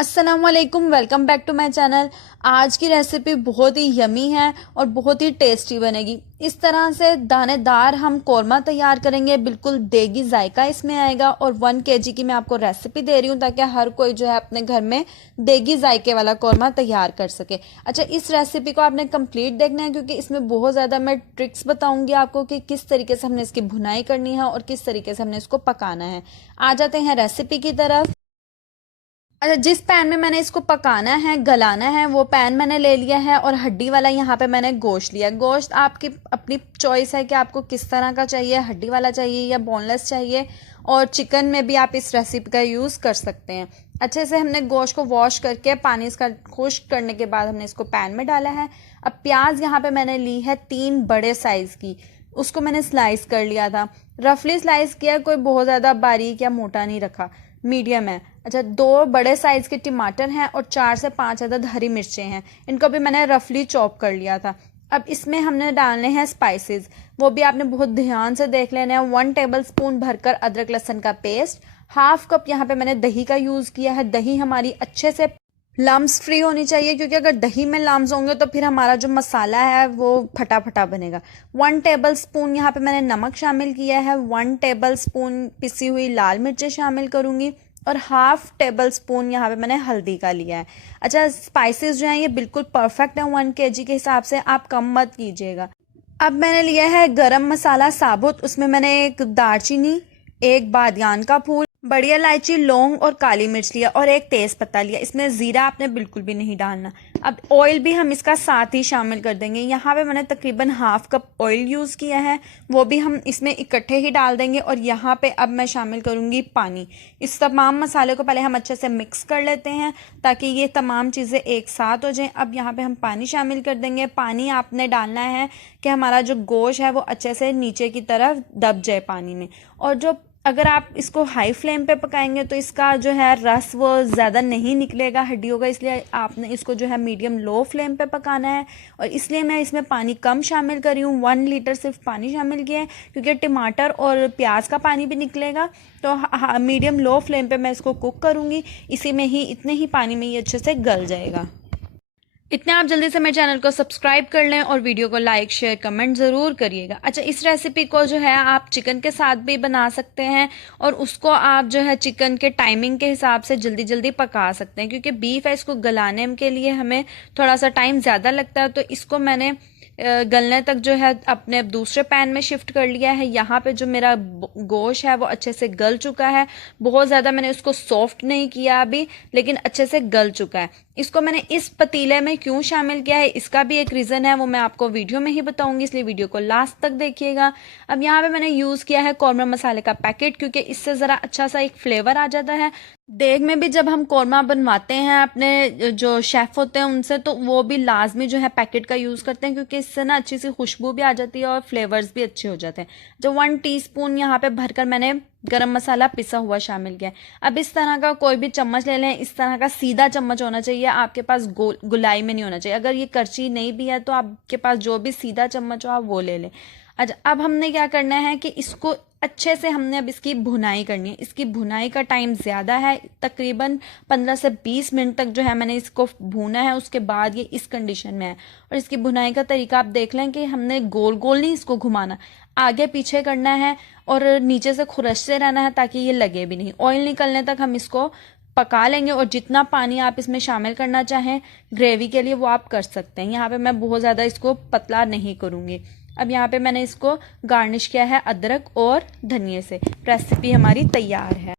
अस्सलाम वालेकुम, welcome back to my channel. आज की रेसिपी बहुत ही यमी है और बहुत ही टेस्टी बनेगी। इस तरह से दानेदार हम कौरमा तैयार करेंगे, बिल्कुल देगी जायका इसमें आएगा। और 1 केजी की मैं आपको रेसिपी दे रही हूँ ताकि हर कोई जो है अपने घर में देगी जायके वाला कौरमा तैयार कर सके। अच्छा, इस रेसिपी को आपने कंप्लीट देखना है क्योंकि इसमें बहुत ज़्यादा मैं ट्रिक्स बताऊँगी आपको कि किस तरीके से हमने इसकी भुनाई करनी है और किस तरीके से हमने इसको पकाना है। आ जाते हैं रेसिपी की तरफ। अच्छा, जिस पैन में मैंने इसको पकाना है गलाना है वो पैन मैंने ले लिया है और हड्डी वाला यहाँ पे मैंने गोश्त लिया। गोश्त आपकी अपनी चॉइस है कि आपको किस तरह का चाहिए, हड्डी वाला चाहिए या बोनलेस चाहिए। और चिकन में भी आप इस रेसिपी का यूज़ कर सकते हैं। अच्छे से हमने गोश्त को वॉश करके पानी इसका खुश्क करने के बाद हमने इसको पैन में डाला है। अब प्याज यहाँ पे मैंने ली है 3 बड़े साइज़ की, उसको मैंने स्लाइस कर लिया था, रफली स्लाइस किया, कोई बहुत ज़्यादा बारीक या मोटा नहीं रखा, मीडियम है। अच्छा, 2 बड़े साइज के टमाटर हैं और 4 से 5 अदद हरी मिर्चें हैं, इनको भी मैंने रफली चॉप कर लिया था। अब इसमें हमने डालने हैं स्पाइसेस, वो भी आपने बहुत ध्यान से देख लेना है। 1 टेबल स्पून भरकर अदरक लहसुन का पेस्ट, हाफ कप यहाँ पे मैंने दही का यूज़ किया है। दही हमारी अच्छे से लम्स फ्री होनी चाहिए क्योंकि अगर दही में लम्स होंगे तो फिर हमारा जो मसाला है वो फटा फटा बनेगा। 1 टेबल स्पून यहाँ पे मैंने नमक शामिल किया है। 1 टेबल स्पून पिसी हुई लाल मिर्चें शामिल करूंगी और हाफ टेबल स्पून यहाँ पे मैंने हल्दी का लिया है। अच्छा, स्पाइसेस जो हैं ये बिल्कुल परफेक्ट है 1 केजी के हिसाब से, आप कम मत कीजिएगा। अब मैंने लिया है गरम मसाला साबुत, उसमें मैंने एक दालचीनी, एक बादियान का फूल, बड़ी इलायची, लौंग और काली मिर्च लिया और एक तेज पत्ता लिया। इसमें जीरा आपने बिल्कुल भी नहीं डालना। अब ऑयल भी हम इसका साथ ही शामिल कर देंगे। यहाँ पे मैंने तकरीबन हाफ कप ऑयल यूज़ किया है, वो भी हम इसमें इकट्ठे ही डाल देंगे। और यहाँ पे अब मैं शामिल करूँगी पानी। इस तमाम मसाले को पहले हम अच्छे से मिक्स कर लेते हैं ताकि ये तमाम चीज़ें एक साथ हो जाएं। अब यहाँ पे हम पानी शामिल कर देंगे। पानी आपने डालना है कि हमारा जो गोश्त है वो अच्छे से नीचे की तरफ दब जाए पानी में। और जो अगर आप इसको हाई फ्लेम पे पकाएंगे तो इसका जो है रस वो ज़्यादा नहीं निकलेगा हड्डियों का, इसलिए आपने इसको जो है मीडियम लो फ्लेम पे पकाना है। और इसलिए मैं इसमें पानी कम शामिल करी हूँ, 1 लीटर सिर्फ पानी शामिल किया है क्योंकि टमाटर और प्याज का पानी भी निकलेगा। तो मीडियम लो फ्लेम पे मैं इसको कुक करूँगी, इसी में ही इतने ही पानी में ये अच्छे से गल जाएगा। इतने आप जल्दी से मेरे चैनल को सब्सक्राइब कर लें और वीडियो को लाइक शेयर कमेंट ज़रूर करिएगा। अच्छा, इस रेसिपी को जो है आप चिकन के साथ भी बना सकते हैं और उसको आप जो है चिकन के टाइमिंग के हिसाब से जल्दी जल्दी पका सकते हैं क्योंकि बीफ है, इसको गलाने के लिए हमें थोड़ा सा टाइम ज़्यादा लगता है। तो इसको मैंने गलने तक जो है अपने दूसरे पैन में शिफ्ट कर लिया है। यहाँ पे जो मेरा गोश्त है वो अच्छे से गल चुका है, बहुत ज़्यादा मैंने उसको सॉफ्ट नहीं किया अभी, लेकिन अच्छे से गल चुका है। इसको मैंने इस पतीले में क्यों शामिल किया है इसका भी एक रीज़न है, वो मैं आपको वीडियो में ही बताऊंगी, इसलिए वीडियो को लास्ट तक देखिएगा। अब यहाँ पे मैंने यूज़ किया है कौरमा मसाले का पैकेट क्योंकि इससे ज़रा अच्छा सा एक फ्लेवर आ जाता है। देग में भी जब हम कौरमा बनवाते हैं अपने जो शेफ़ होते हैं उनसे, तो वो भी लाजमी जो है पैकेट का यूज़ करते हैं क्योंकि इससे ना अच्छी सी खुशबू भी आ जाती है और फ्लेवर्स भी अच्छे हो जाते हैं। जो 1 टीस्पून यहाँ पे भरकर मैंने गरम मसाला पिसा हुआ शामिल किया। अब इस तरह का कोई भी चम्मच ले लें, इस तरह का सीधा चम्मच होना चाहिए, आपके पास गुलाई में नहीं होना चाहिए। अगर ये करछी नहीं भी है तो आपके पास जो भी सीधा चम्मच हो आप वो ले लें। अच्छा, अब हमने क्या करना है कि इसको अच्छे से हमने अब इसकी भुनाई करनी है। इसकी भुनाई का टाइम ज़्यादा है, तकरीबन 15 से 20 मिनट तक जो है मैंने इसको भूना है, उसके बाद ये इस कंडीशन में है। और इसकी भुनाई का तरीका आप देख लें कि हमने गोल गोल नहीं इसको घुमाना, आगे पीछे करना है और नीचे से खुरसते रहना है ताकि ये लगे भी नहीं। ऑयल निकलने तक हम इसको पका लेंगे और जितना पानी आप इसमें शामिल करना चाहें ग्रेवी के लिए वो आप कर सकते हैं। यहाँ पे मैं बहुत ज़्यादा इसको पतला नहीं करूँगी। अब यहाँ पे मैंने इसको गार्निश किया है अदरक और धनिए से। रेसिपी हमारी तैयार है।